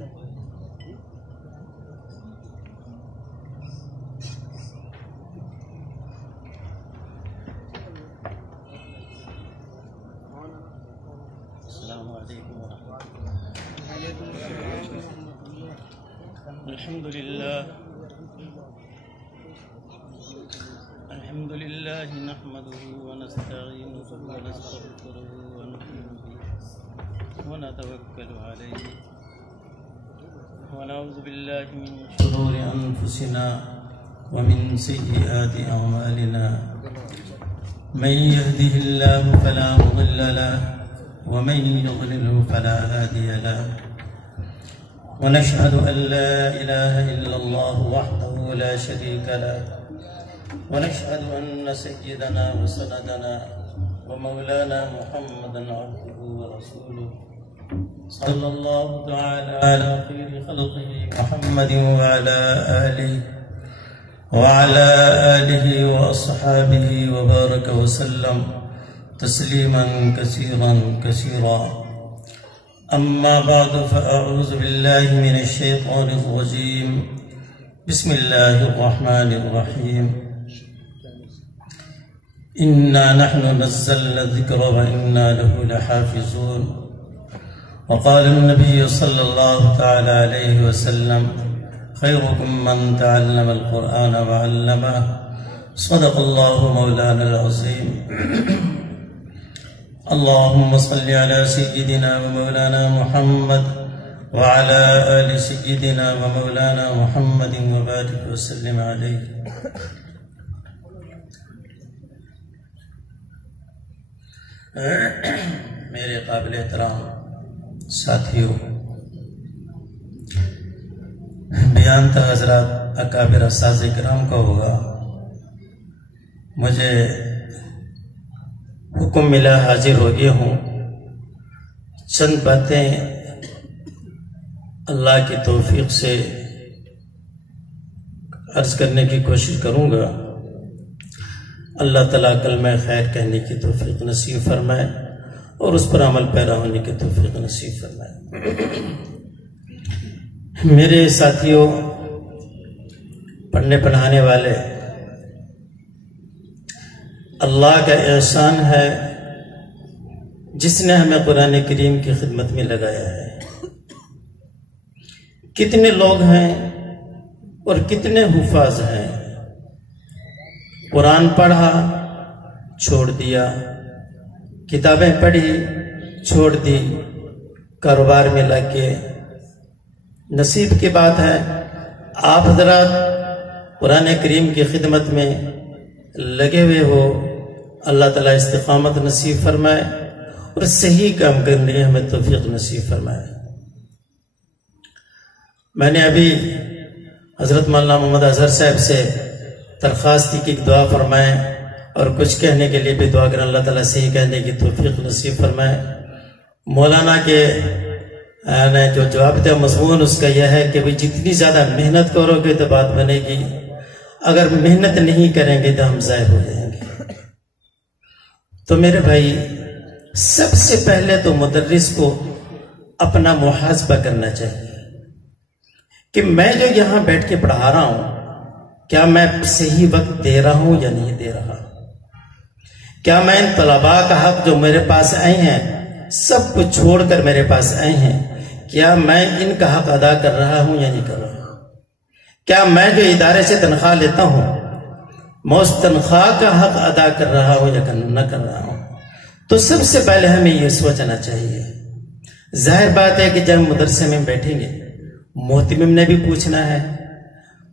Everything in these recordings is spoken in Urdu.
السلام علیکم ورحمۃ اللہ۔ الحمد للہ نحمده ونستعینه ونستغفره ونؤمن به ونتوکل علیہ ونعوذ باللہ من شرور انفسنا ومن سیئات اعمالنا، من يهده الله فلا مضل له ومن يضلل فلا هادي له، ونشهد أن لا إله إلا الله وحده لا شريك له، ونشهد أن سيدنا وسندنا ومولانا محمدا عبده ورسوله صلى الله تعالى على خير خلقه محمد وعلى آله وأصحابه وبارك وسلم تسليما كثيرا كثيرا. أما بعد فأعوذ بالله من الشيطان الرجيم. بسم الله الرحمن الرحيم. إنا نحن نزلنا الذكر وإنا له لحافظون. وقال النبي صلى الله تعالى عليه وسلم: خيركم من تعلم القرآن وعلمه. صدق الله مولانا العظيم. اللهم صل على سيدنا ومولانا محمد وعلى آل سيدنا ومولانا محمد وبارك وسلم عليه. میرے قابل احترام ساتھیوں، بیان تھا حضرات اکابر اساتذہ کرام کا ہوگا، مجھے حکم ملا، حاضر ہو گیا ہوں. چند باتیں اللہ کی توفیق سے عرض کرنے کی کوشش کروں گا. اللہ تعالیٰ کلمہ خیر کہنے کی توفیق نصیب فرمائے اور اس پر عمل پیرا ہونے کی توفیق نصیب فرمائے. میرے ساتھیوں، پڑھنے پڑھانے والے، اللہ کا احسان ہے جس نے ہمیں قرآن کریم کی خدمت میں لگایا ہے. کتنے لوگ ہیں اور کتنے حفاظ ہیں، قرآن پڑھا چھوڑ دیا، کتابیں پڑھی چھوڑ دی، کاروبار میں لگ کے. نصیب کی بات ہے آپ حضرات قرآن کریم کی خدمت میں لگے ہوئے ہو. اللہ تعالیٰ استقامت نصیب فرمائے اور صحیح کام کرنے کی ہمیں توفیق نصیب فرمائے. میں نے ابھی حضرت مولانا محمد اظہر صاحب سے درخواست کی کہ دعا فرمائیں اور کچھ کہنے کے لیے بھی دعا کریں، اللہ تعالیٰ صحیح کہنے کی توفیق نصیب فرمائے. مولانا کے نے جو جواب دیا مضمون اس کا یہ ہے کہ جتنی زیادہ محنت کرو گے تو بات بنے گی، اگر محنت نہیں کریں گے تو ہم ضائع ہو جائیں گے. تو میرے بھائی، سب سے پہلے تو مدرس کو اپنا محاسبہ کرنا چاہیے کہ میں جو یہاں بیٹھ کے پڑھا رہا ہوں، کیا میں صحیح وقت دے رہا ہوں یا نہیں دے رہا؟ کیا میں ان طلباء کا حق جو میرے پاس آئے ہیں، سب کچھ چھوڑ کر میرے پاس آئے ہیں، کیا میں ان کا حق ادا کر رہا ہوں یا نہیں کر رہا؟ کیا میں جو ادارے سے تنخواہ لیتا ہوں، میں اس تنخواہ کا حق ادا کر رہا ہوں یا نہ کر رہا ہوں؟ تو سب سے پہلے ہمیں یہ سوچنا چاہیے. ظاہر بات ہے کہ جب مدرسے میں بیٹھیں گے، محتمم نے بھی پوچھنا ہے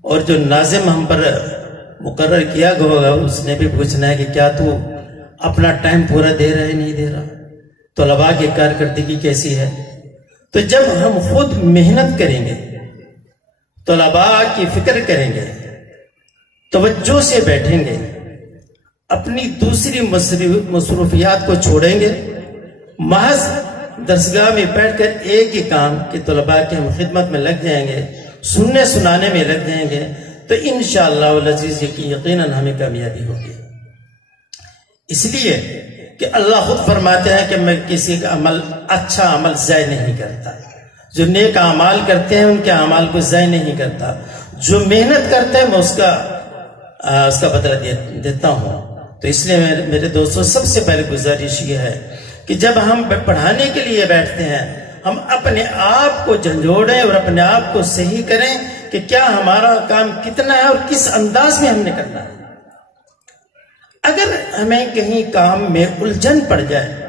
اور جو ناظم ہم پر مقرر کیا گیا ہوگا اس نے بھی پوچھنا ہے کہ کیا تو اپنا ٹائم پورا دے رہا ہے نہیں دے رہا، طلباء کی کارکردگی کیسی ہے. تو جب ہم خود محنت کریں گے، طلباء کی فکر کریں گے، توجہ سے بیٹھیں گے، اپنی دوسری مصروفیات کو چھوڑیں گے، محض درسگاہ میں بیٹھ کر ایک ہی کام کہ طلباء کی ہم خدمت میں لگ جائیں گے، سننے سنانے میں لگ جائیں گے، تو انشاءاللہ العزیز یقیناً ہمیں کامیابی ہوگی. اس لیے کہ اللہ خود فرماتے ہیں کہ میں کسی کا عمل اچھا عمل ضائع نہیں کرتا. جو نیک اعمال کرتے ہیں ان کے اعمال کو ضائع نہیں کرتا. جو محنت کرتے ہیں میں اس کا بدلہ دیتا ہوں. تو اس لیے میرے دوستوں سب سے پہلے گزارش یہ ہے کہ جب ہم پڑھانے کے لیے بیٹھتے ہیں ہم اپنے آپ کو جھنجھوڑیں اور اپنے آپ کو صحیح کریں کہ کیا ہمارا کام کتنا ہے اور کس انداز میں ہم نے کرنا ہے. اگر ہمیں کہیں کام میں الجھن پڑ جائے،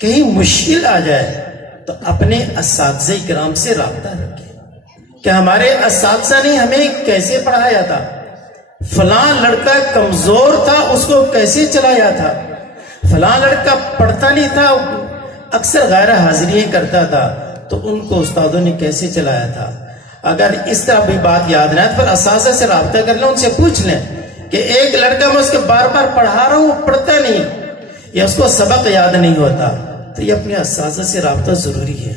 کہیں مشکل آ جائے، تو اپنے اساتذہ کرام سے رابطہ رکھیں کہ ہمارے اساتذہ نے ہمیں کیسے پڑھایا تھا، فلاں لڑکا کمزور تھا اس کو کیسے چلایا تھا، فلاں لڑکا پڑھتا نہیں تھا اکثر غیر حاضری کرتا تھا تو ان کو استادوں نے کیسے چلایا تھا. اگر اس طرح بھی بات یاد نہ ہے تو پھر اساتذہ سے رابطہ کر لیں، ان سے پوچھ لیں کہ ایک لڑکا میں اس کے بار بار پڑھا رہا ہوں وہ پڑھتا نہیں یا اس کو سبق یاد نہیں ہوتا، تو یہ اپنے اساتذہ سے رابطہ ضروری ہے.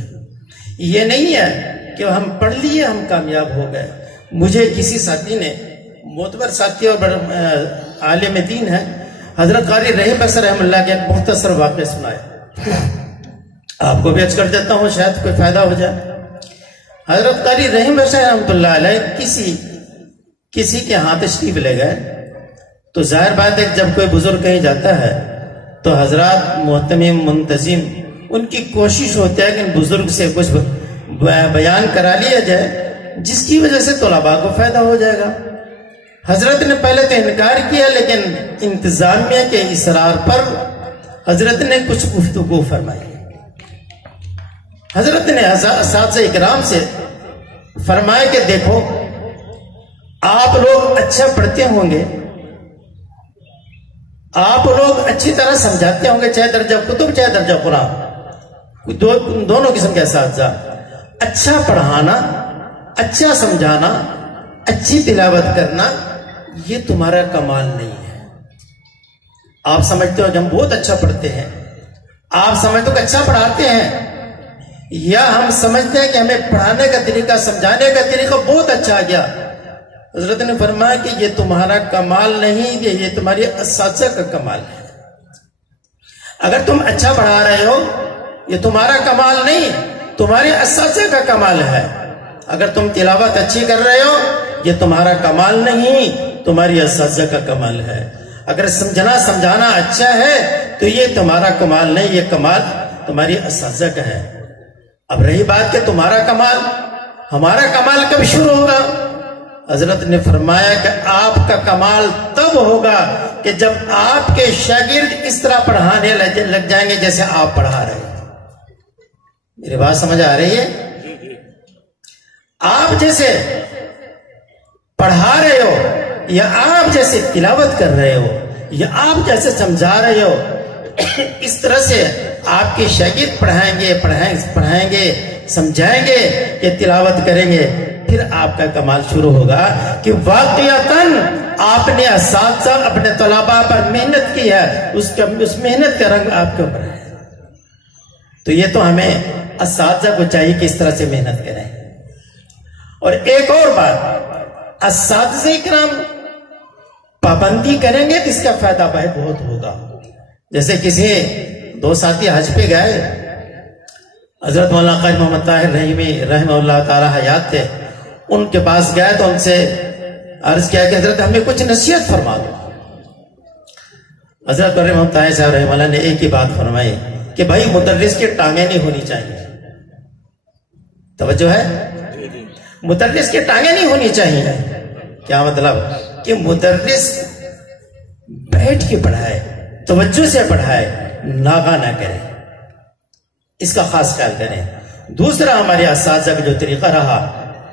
یہ نہیں ہے کہ ہم پڑھ لیے ہم کامیاب ہو گئے. مجھے کسی ساتھی نے، معتبر ساتھی اور عالم دین ہے، حضرت قاری رحیم بصری رحم اللہ کے ایک مختصر واقعہ سنایا. آپ کو بھی عرض کر دیتا ہوں شاید کوئی فائدہ ہو جائے. حضرت قاری رحیم بصری رحمۃ اللہ علیہ کسی کے ہاں تشریف لے گئے تو ظاہر بات ہے جب کوئی بزرگ کہیں جاتا ہے تو حضرات محتمم منتظم ان کی کوشش ہوتی ہے کہ ان بزرگ سے کچھ بیان کرا لیا جائے جس کی وجہ سے طلباء کو فائدہ ہو جائے گا. حضرت نے پہلے تو انکار کیا لیکن انتظامیہ کے اصرار پر حضرت نے کچھ گفتگو فرمائی. حضرت نے اساتذہ اکرام سے فرمایا کہ دیکھو آپ لوگ اچھا پڑھتے ہوں گے، آپ لوگ اچھی طرح سمجھاتے ہوں گے، چاہے درجہ کتب چاہے درجہ قرآن، دونوں قسم کے اساتذہ. اچھا پڑھانا، اچھا سمجھانا، اچھی تلاوت کرنا یہ تمہارا کمال نہیں ہے. آپ سمجھتے ہو کہ ہم بہت اچھا پڑھتے ہیں، آپ سمجھتے ہو کہ اچھا پڑھاتے ہیں، یا ہم سمجھتے ہیں کہ ہمیں پڑھانے کا طریقہ سمجھانے کا طریقہ بہت اچھا آ گیا. حضرت نے فرمایا کہ یہ تمہارا کمال نہیں، یہ تمہاری اساتذہ کا کمال ہے. اگر تم اچھا پڑھا رہے ہو یہ تمہارا کمال نہیں، تمہارے اساتذہ کا کمال ہے. اگر تم تلاوت اچھی کر رہے ہو یہ تمہارا کمال نہیں، تمہاری اساتذہ کا کمال ہے. اگر سمجھانا اچھا ہے تو یہ تمہارا کمال نہیں، یہ کمال تمہاری اساتذہ کا ہے. اب رہی بات کہ تمہارا کمال، ہمارا کمال کب شروع ہوگا؟ حضرت نے فرمایا کہ آپ کا کمال تب ہوگا کہ جب آپ کے شاگرد اس طرح پڑھانے لگ جائیں گے جیسے آپ پڑھا رہے ہیں. میری بات سمجھ آ رہی ہے؟ آپ جیسے پڑھا رہے ہو یا آپ جیسے تلاوت کر رہے ہو یا آپ جیسے سمجھا رہے ہو اس طرح سے آپ کے شاگرد پڑھائیں گے سمجھائیں گے کہ تلاوت کریں گے، پھر آپ کا کمال شروع ہوگا کہ واقعتاً آپ نے اساتذہ اپنے طلباء پر محنت کی ہے، اس محنت کا رنگ آپ کے اوپر ہے. تو یہ تو ہمیں اساتذہ کو چاہیے کہ اس طرح سے محنت کریں. اور ایک اور بات، اساتذہ کرام پابندی کریں گے تو اس کا فائدہ بہت ہوگا. جیسے کسی دو ساتھی حج پہ گئے، حضرت مولانا قاری محمد طاہر رحیمی رحمہ اللہ تعالی حیات تھے، ان کے پاس گئے تو ان سے عرض کیا کہ حضرت ہمیں کچھ نصیحت فرما دو. حضرت قاری محمد طاہر صاحب رحمہ اللہ نے ایک ہی بات فرمائی کہ بھائی مدرس کی ٹانگیں نہیں ہونی چاہیے. توجہ ہے؟ مدرس کی ٹانگیں نہیں ہونی چاہیے. کیا مطلب؟ کہ مدرس بیٹھ کے پڑھائے، توجہ سے پڑھائے، ناغہ نہ کرے، اس کا خاص خیال کریں. دوسرا ہمارے اساتذہ کا جو طریقہ رہا،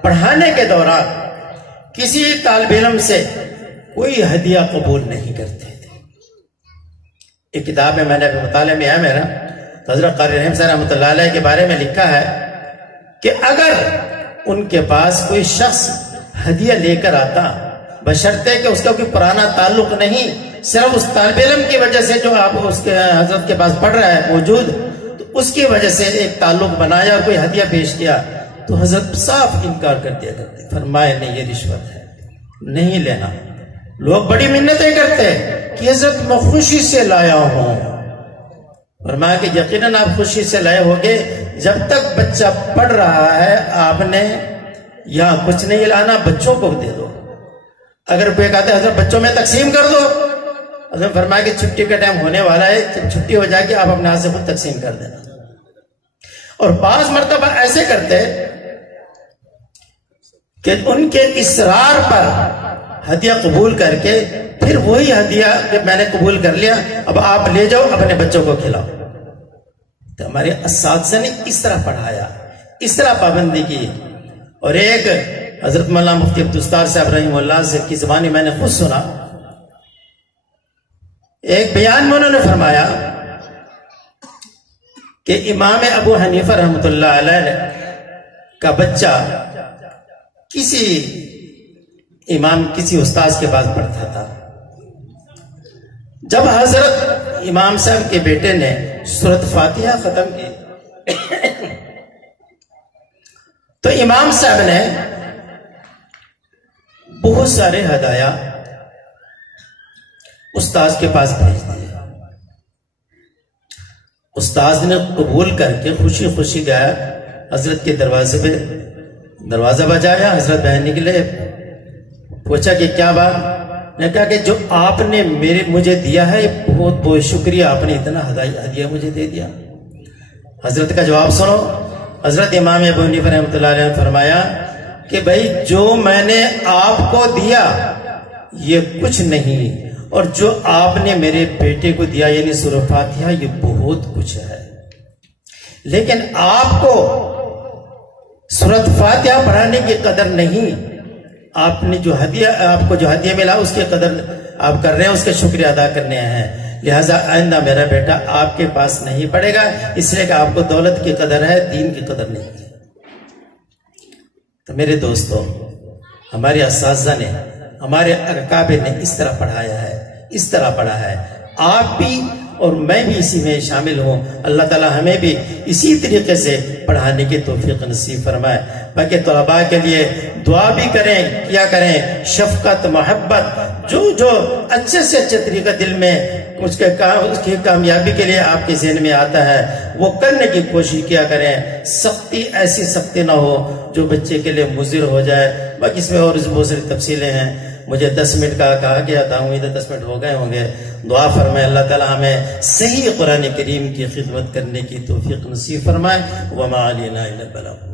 پڑھانے کے دوران کسی طالب علم سے کوئی ہدیہ قبول نہیں کرتے تھے. ایک کتاب میں نے مطالعے میں ہے میرا، حضرت قاری رحیم صاحب رحمۃ اللہ علیہ کے بارے میں لکھا ہے کہ اگر ان کے پاس کوئی شخص ہدیہ لے کر آتا، بشرطے کہ اس کا کوئی پرانا تعلق نہیں، صرف اس طالب علم کی وجہ سے جو آپ اس کے حضرت کے پاس پڑھ رہا ہے موجود، تو اس کی وجہ سے ایک تعلق بنایا اور کوئی ہدیہ پیش کیا تو حضرت صاف انکار کر دیا کرتے، فرمائے نہیں یہ رشوت ہے، نہیں لینا. لوگ بڑی منتیں کرتے کہ حضرت میں خوشی سے لایا ہوں، فرمایا کہ یقیناً آپ خوشی سے لائے ہوگے، جب تک بچہ پڑھ رہا ہے آپ نے یہاں کچھ نہیں لانا، بچوں کو دے دو۔ اگر کوئی کہتے ہیں حضرت بچوں میں تقسیم کر دو، حضرت فرمایا کہ چھٹی کا ٹائم ہونے والا ہے، جب چھٹی ہو جائے گی آپ اپنے ہاتھ سے خود تقسیم کر دینا۔ اور بعض مرتبہ ایسے کرتے کہ ان کے اصرار پر ہدیہ قبول کر کے پھر وہی ہدیہ کہ میں نے قبول کر لیا، اب آپ لے جاؤ اپنے بچوں کو کھلاؤ۔ تو ہمارے اساتذہ نے اس طرح پڑھایا، اس طرح پابندی کی۔ اور ایک حضرت مولانا مفتی عبدالستار صاحب رحمہ اللہ سے کی زبانی میں نے خود سنا، ایک بیان میں انہوں نے فرمایا کہ امام ابو حنیفہ رحمۃ اللہ علیہ کا بچہ کسی استاذ کے پاس پڑھتا تھا۔ جب حضرت امام صاحب کے بیٹے نے سورۃ فاتحہ ختم کی تو امام صاحب نے بہت سارے ہدایا استاذ کے پاس بھیج دیے۔ استاذ نے قبول کر کے خوشی خوشی گیا، حضرت کے دروازے پہ دروازہ بجایا، حضرت بہن نکلے، پوچھا کہ کیا بات؟ نے کہا کہ جو آپ نے مجھے دیا ہے بہت بہت شکریہ، آپ نے اتنا ہدیہ مجھے دے دیا۔ حضرت کا جواب سنو، حضرت امام ابو حنیفہ رحمۃ اللہ علیہ نے فرمایا کہ بھائی جو میں نے آپ کو دیا یہ کچھ نہیں، اور جو آپ نے میرے بیٹے کو دیا یعنی سورۃ فاتحہ یہ بہت کچھ ہے، لیکن آپ کو سورۃ فاتحہ پڑھانے کی قدر نہیں، آپ نے آپ کو جو ہدیہ ملا اس کے قدر آپ کر رہے ہیں، اس کے شکریہ ادا کرنے ہیں، لہٰذا آئندہ میرا بیٹا آپ کے پاس نہیں پڑے گا، اس لیے کہ آپ کو دولت کی قدر ہے، دین کی قدر نہیں ہے۔ تو میرے دوستو، ہمارے اساتذہ نے، ہمارے اکابر نے اس طرح پڑھایا ہے، اس طرح پڑھا ہے۔ آپ بھی اور میں بھی اسی میں شامل ہوں، اللہ تعالی ہمیں بھی اسی طریقے سے پڑھانے کی توفیق نصیب فرمائے۔ باقی طلباء کے لیے دعا بھی کریں، کیا کریں، شفقت، محبت، جو اچھے سے اچھے طریقہ دل میں اس کی کامیابی کے لیے آپ کے ذہن میں آتا ہے وہ کرنے کی کوشش کیا کریں۔ سختی، ایسی سختی نہ ہو جو بچے کے لیے مضر ہو جائے۔ باقی اس میں اور بہت ساری تفصیلیں ہیں، مجھے 10 منٹ کا کہا گیا تھا، امید ہے 10 منٹ ہو گئے ہوں گے۔ دعا فرمائے اللہ تعالی ہمیں صحیح قرآن کریم کی خدمت کرنے کی توفیق نصیب فرمائے۔ وما علینا الا البلاغ۔